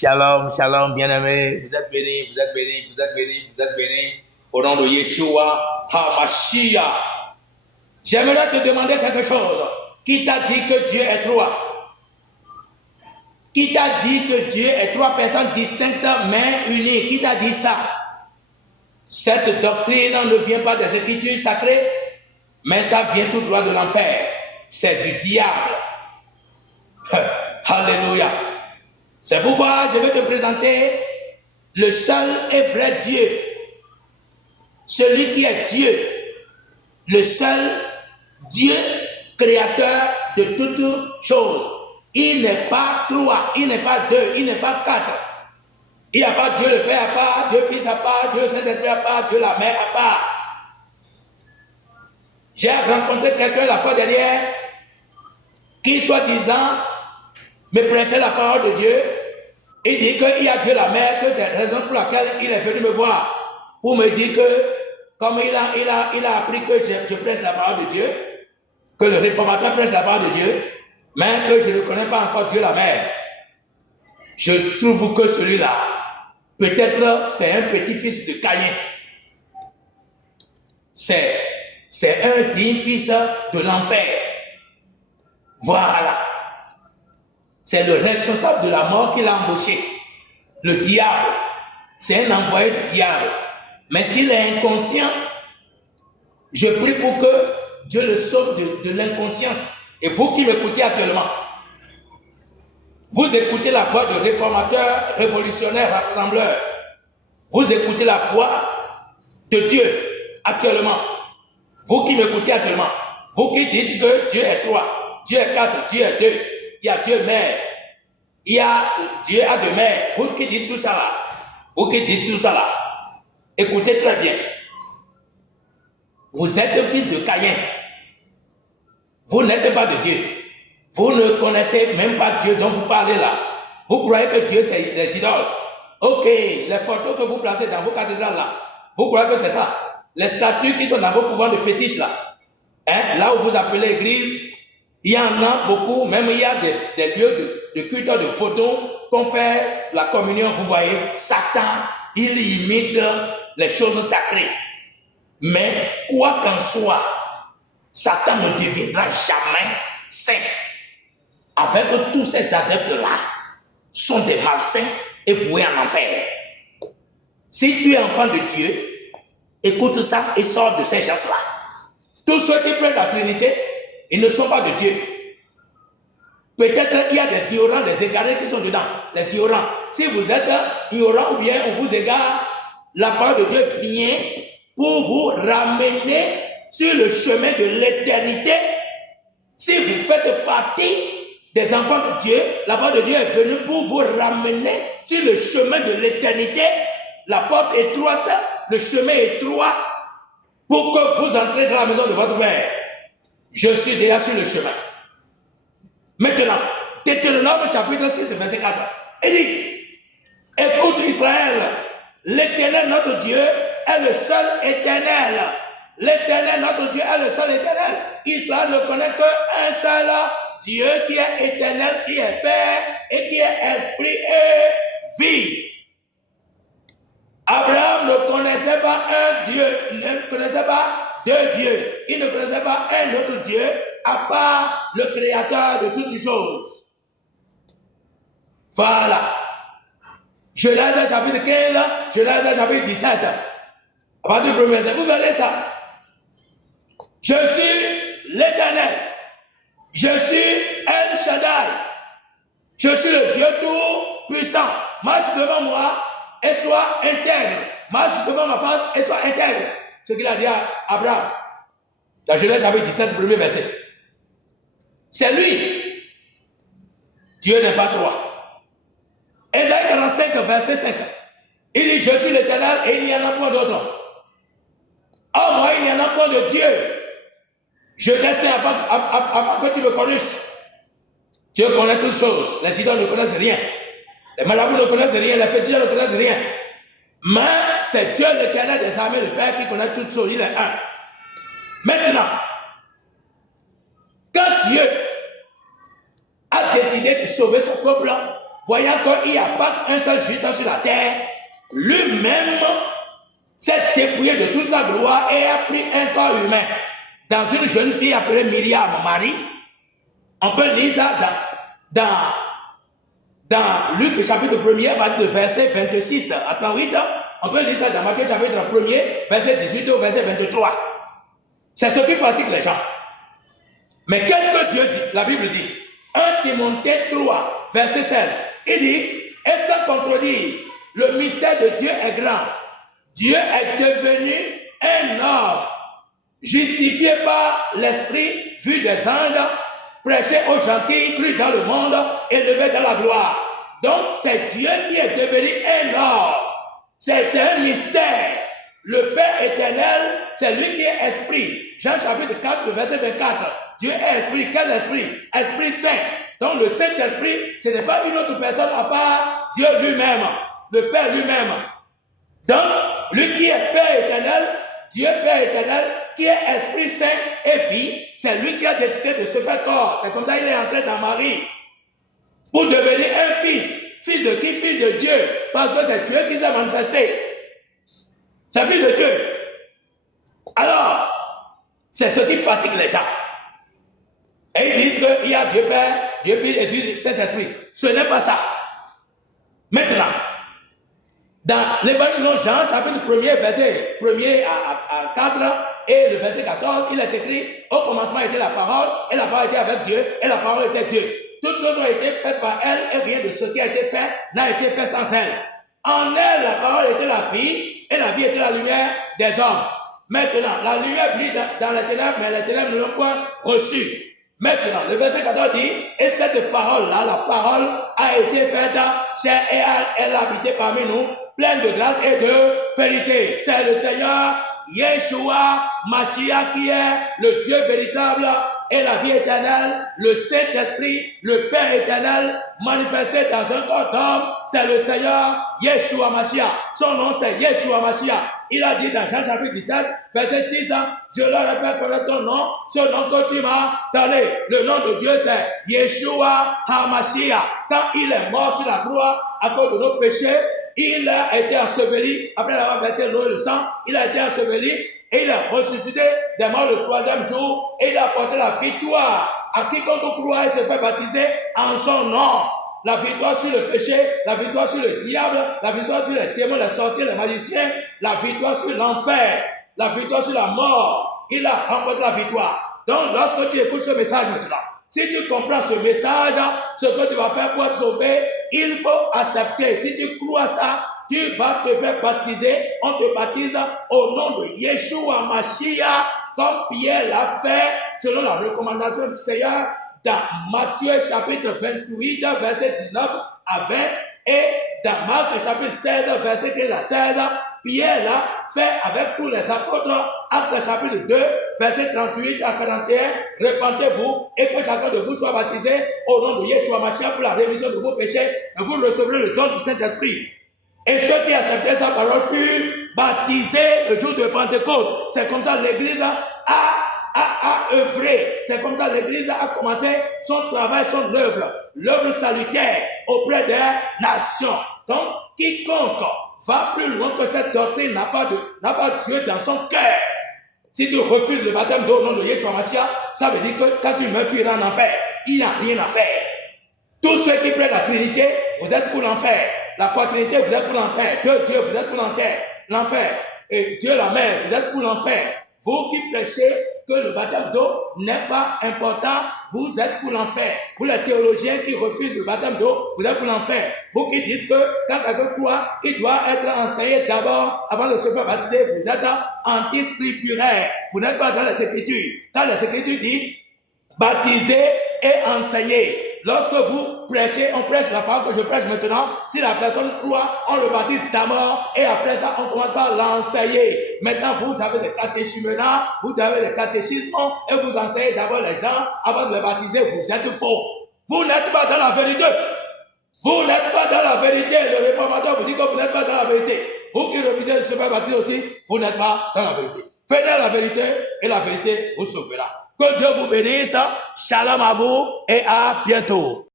Shalom, shalom, bien-aimés. Vous êtes bénis, vous êtes bénis, vous êtes bénis, vous êtes bénis. Au nom de Yeshua HaMashiach. J'aimerais te demander quelque chose. Qui t'a dit que Dieu est trois? Qui t'a dit que Dieu est trois personnes distinctes mais unies? Qui t'a dit ça? Cette doctrine ne vient pas des Écritures sacrées, mais ça vient tout droit de l'enfer. C'est du diable. Alléluia. C'est pourquoi je vais te présenter le seul et vrai Dieu. Celui qui est Dieu. Le seul Dieu créateur de toutes choses. Il n'est pas trois, il n'est pas deux, il n'est pas quatre. Il n'y a pas Dieu le Père à part, Dieu le Fils à part, Dieu le Saint-Esprit à part, Dieu la Mère à part. J'ai rencontré quelqu'un la fois dernière qui, soi-disant, me prêchait la parole de Dieu. Il dit qu'il y a Dieu la Mère, que c'est la raison pour laquelle il est venu me voir. Pour me dire que, comme il a appris que je prêche la parole de Dieu, que le réformateur prêche la parole de Dieu, mais que je ne connais pas encore Dieu la Mère. Je trouve que celui-là, peut-être c'est un petit-fils de Caïn. C'est un digne fils de l'enfer. Voilà. C'est le responsable de la mort qu'il a embauché. Le diable. C'est un envoyé du diable. Mais s'il est inconscient, je prie pour que Dieu le sauve de l'inconscience. Et vous qui m'écoutez actuellement, vous écoutez la voix de réformateur, révolutionnaire, rassembleur. Vous écoutez la voix de Dieu actuellement. Vous qui m'écoutez actuellement, vous qui dites que Dieu est trois, Dieu est quatre, Dieu est deux, il y a Dieu mère, il y a Dieu a deux mères. Vous qui dites tout ça là, vous qui dites tout ça là, écoutez très bien. Vous êtes fils de Caïn. Vous n'êtes pas de Dieu. Vous ne connaissez même pas Dieu dont vous parlez là. Vous croyez que Dieu c'est les idoles. Ok, les photos que vous placez dans vos cathédrales là, vous croyez que c'est ça? Les statues qui sont dans vos couvents de fétiches là, hein, là où vous appelez l'église, il y en a beaucoup, même il y a des lieux de culte de photos qu'on fait la communion. Vous voyez, Satan, il imite les choses sacrées. Mais quoi qu'en soit, Satan ne deviendra jamais saint. Avec tous ces adeptes-là, sont des malsains et voués en enfer. Si tu es enfant de Dieu, écoute ça et sors de ces gens-là. Tous ceux qui prennent la Trinité, ils ne sont pas de Dieu. Peut-être il y a des ignorants, des égarés qui sont dedans. Les ignorants. Si vous êtes ignorant ou bien on vous égare, la parole de Dieu vient pour vous ramener sur le chemin de l'éternité. Si vous faites partie des enfants de Dieu, la parole de Dieu est venue pour vous ramener sur le chemin de l'éternité. La porte étroite, le chemin étroit, pour que vous entrez dans la maison de votre Père. Je suis déjà sur le chemin. Maintenant, Deutéronome chapitre 6, verset 4. Il dit, écoute Israël, l'Éternel notre Dieu est le seul éternel. L'Éternel notre Dieu est le seul éternel. Israël ne connaît qu'un seul Dieu qui est éternel, qui est Père et qui est esprit et vie. Abraham ne connaissait pas un Dieu, ne connaissait pas deux dieux. Il ne connaissait pas un autre Dieu à part le créateur de toutes les choses. Voilà. Genèse chapitre 15, Genèse chapitre 17. À partir du premier verset, vous verrez ça. Je suis l'Éternel. Je suis El Shaddai. Je suis le Dieu tout-puissant. Marche devant moi et sois intègre. Marche devant ma face et sois intègre. Ce qu'il a dit à Abraham. Dans Genèse chapitre 17, premier verset. C'est lui. Dieu n'est pas trois. Ésaïe 45, verset 5. Il dit, je suis l'Éternel et il n'y en a point d'autre. Oh, moi, il n'y en a point de Dieu. Je t'ai saint avant que tu me connaisses. Dieu connaît toutes choses. Les idoles ne connaissent rien. Les marabouts ne connaissent rien. Les féticheurs ne connaissent rien. Mais c'est Dieu l'Éternel des armées, le Père, qui connaît toutes choses. Il est un. Maintenant, quand Dieu a décidé de sauver son peuple, voyant qu'il n'y a pas un seul juste sur la terre, lui-même s'est dépouillé de toute sa gloire et a pris un corps humain dans une jeune fille appelée Myriam, Marie. On peut lire ça dans Luc chapitre 1er, verset 26 à 38. On peut lire ça dans Matthieu chapitre 1er, verset 18 au verset 23. C'est ce qui fatigue les gens. Mais qu'est-ce que Dieu dit? La Bible dit, 1 Timothée 3, verset 16, il dit, et sans contredire, le mystère de Dieu est grand. Dieu est devenu un homme, justifié par l'Esprit, vu des anges, prêché aux gentils, cru dans le monde, élevé dans la gloire. Donc, c'est Dieu qui est devenu un homme. C'est un mystère. Le Père éternel, c'est lui qui est esprit. Jean chapitre 4, verset 24. Dieu est esprit. Quel esprit? Esprit Saint. Donc, le Saint-Esprit, ce n'est pas une autre personne à part Dieu lui-même, le Père lui-même. Donc, lui qui est Père éternel, Dieu Père éternel, qui est Esprit Saint et vie, c'est lui qui a décidé de se faire corps. C'est comme ça qu'il est entré dans Marie. Pour devenir un fils. Fils de qui? Fils de Dieu. Parce que c'est Dieu qui s'est manifesté. C'est fils de Dieu. Alors, c'est ce qui fatigue les gens. Et ils disent qu'il y a Dieu Père, Dieu Fils et Dieu Saint-Esprit. Ce n'est pas ça. Maintenant, dans l'évangile de Jean, chapitre 1er, verset 1er à 4, et le verset 14, il est écrit, au commencement était la parole, et la parole était avec Dieu, et la parole était Dieu. Toutes choses ont été faites par elle, et rien de ce qui a été fait n'a été fait sans elle. En elle, la parole était la vie, et la vie était la lumière des hommes. Maintenant, la lumière brille dans les ténèbres, mais les ténèbres ne l'ont point reçue. Maintenant, le verset 14 dit, et cette parole-là, la parole a été faite chair et elle a habité parmi nous, pleine de grâce et de vérité. C'est le Seigneur Yeshua Mashiach qui est le Dieu véritable et la vie éternelle, le Saint-Esprit, le Père éternel, manifesté dans un corps d'homme, c'est le Seigneur Yeshua Mashiach. Son nom c'est Yeshua Mashiach. Il a dit dans Jean chapitre 17, verset 6, je leur ai fait connaître ton nom, ce nom que tu m'as donné. Le nom de Dieu c'est Yeshua HaMashiach. Quand il est mort sur la croix à cause de nos péchés, il a été enseveli, après avoir versé l'eau et le sang, il a été enseveli et il a ressuscité des morts le 3e jour et il a apporté la victoire à quiconque croit et se fait baptiser en son nom. La victoire sur le péché, la victoire sur le diable, la victoire sur les démons, les sorciers, les magiciens, la victoire sur l'enfer, la victoire sur la mort. Il a remporté la victoire. Donc lorsque tu écoutes ce message maintenant, si tu comprends ce message, ce que tu vas faire pour être sauvé, il faut accepter. Si tu crois ça, tu vas te faire baptiser. On te baptise au nom de Yeshua Mashiach, comme Pierre l'a fait, selon la recommandation du Seigneur, dans Matthieu chapitre 28, verset 19 à 20, et dans Marc chapitre 16, verset 15 à 16, Pierre l'a fait avec tous les apôtres. Acte chapitre 2, verset 38 à 41, repentez-vous et que chacun de vous soit baptisé au nom de Yeshua Mashiach pour la rémission de vos péchés et vous recevrez le don du Saint-Esprit. Et ceux qui acceptaient sa parole furent baptisés le jour de Pentecôte. C'est comme ça que l'Église a œuvré. C'est comme ça que l'Église a commencé son travail, son œuvre. L'œuvre salutaire auprès des nations. Donc, quiconque va plus loin que cette doctrine n'a pas Dieu dans son cœur. Si tu refuses le baptême d'eau au nom de Yeshua Mashiach, ça veut dire que quand tu meurs, tu iras en enfer. Il n'y a rien à faire. Tous ceux qui prennent la Trinité, vous êtes pour l'enfer. La quatrinité, vous êtes pour l'enfer. Dieu, vous êtes pour l'enfer. Et Dieu la mère, vous êtes pour l'enfer. Vous qui prêchez que le baptême d'eau n'est pas important, vous êtes pour l'enfer. Vous les théologiens qui refusent le baptême d'eau, vous êtes pour l'enfer. Vous qui dites que quand quelqu'un croit, il doit être enseigné d'abord avant de se faire baptiser, vous êtes anti-scripturaire. Vous n'êtes pas dans les Écritures. Quand les Écritures disent baptiser et enseigner. Lorsque vous prêchez, on prêche la parole que je prêche maintenant. Si la personne croit, on le baptise d'abord et après ça, on commence par l'enseigner. Maintenant, vous avez des catéchismes là, vous avez des catéchismes et vous enseignez d'abord les gens avant de les baptiser. Vous êtes faux. Vous n'êtes pas dans la vérité. Vous n'êtes pas dans la vérité. Le réformateur vous dit que vous n'êtes pas dans la vérité. Vous qui refusez de se faire baptiser aussi, vous n'êtes pas dans la vérité. Faites la vérité et la vérité vous sauvera. Que Dieu vous bénisse. Shalom à vous et à bientôt.